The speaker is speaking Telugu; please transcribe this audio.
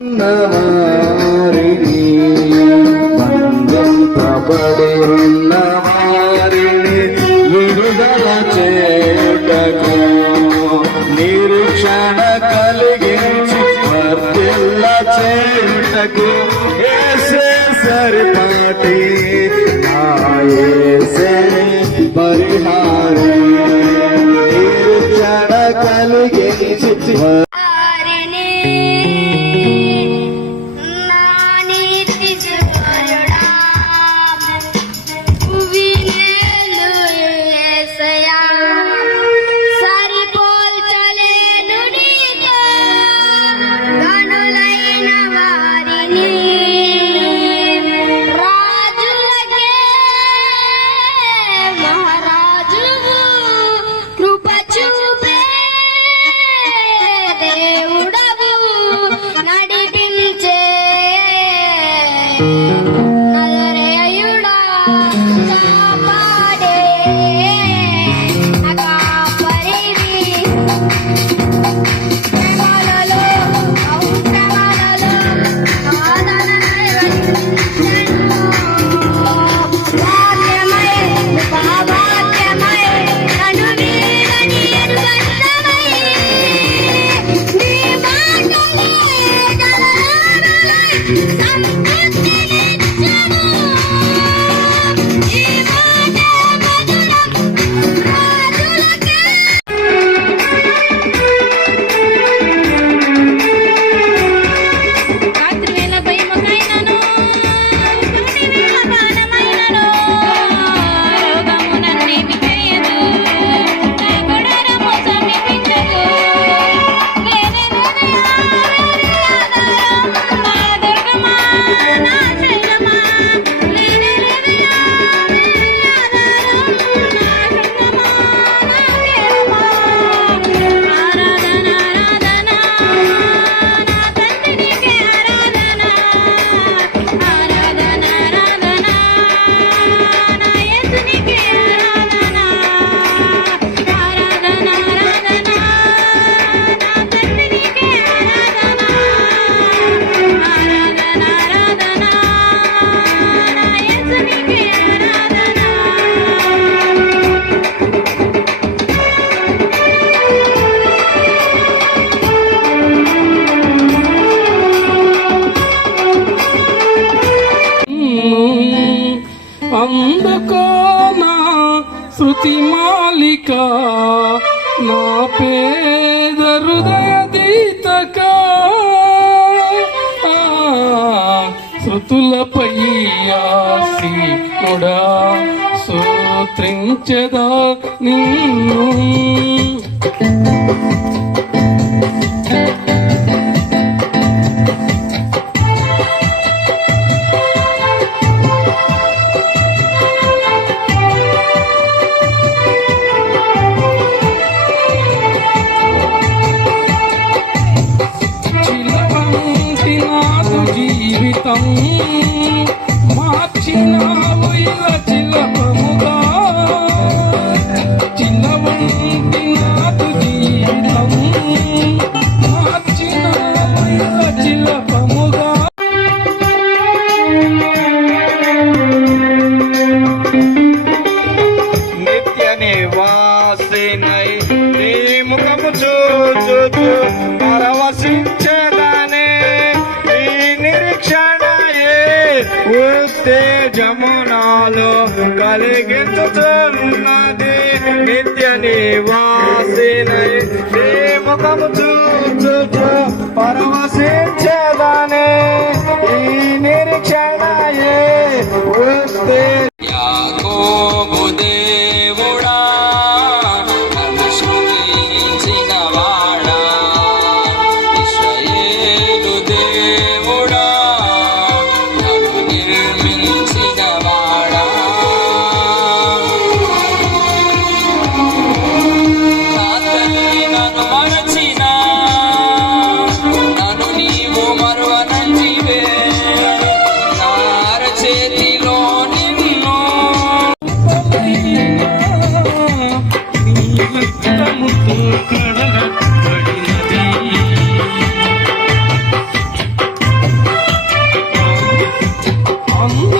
వారిని బంధింపబడి ఉన్న వారిని విడుదల చేయుటకు నిరీక్షణ కలిగించి వర్ధిల్ల చేయుటకు యేసే సరిపాటి నా యేసే పరిహారి నిరీక్షణ కలిగించి అందుకో నా శృతి మాలిక నా పేద హృదయ దీతక శృతులపై ఆసి కూడా సూత్రించదా నిన్ను జీవితం మార్చినావు ఇలా చిలపముగా చిలవంటి నాదు జీవితం మార్చినావు ఇలా చిలపముగా నిత్య నివాసినై నీ ముఖము చూచు పరవశించదానే ఉత్తేజమునాలో కలిగించుతున్నది నిత్య నివాసినై నీ ముఖము చూచు పరవశించదానే ఈ నిరీక్షణయే యాకోబు దేవుడా నన్ను స్తుతించిన వాడా ఇశ్రాయేలు దేవుడా నన్ను నిర్మించిన వాడా నా తల్లి నన్ను మరచినా నన్ను నీవు మరువనంటివే నా అరచేతిలో నిన్ను పంపి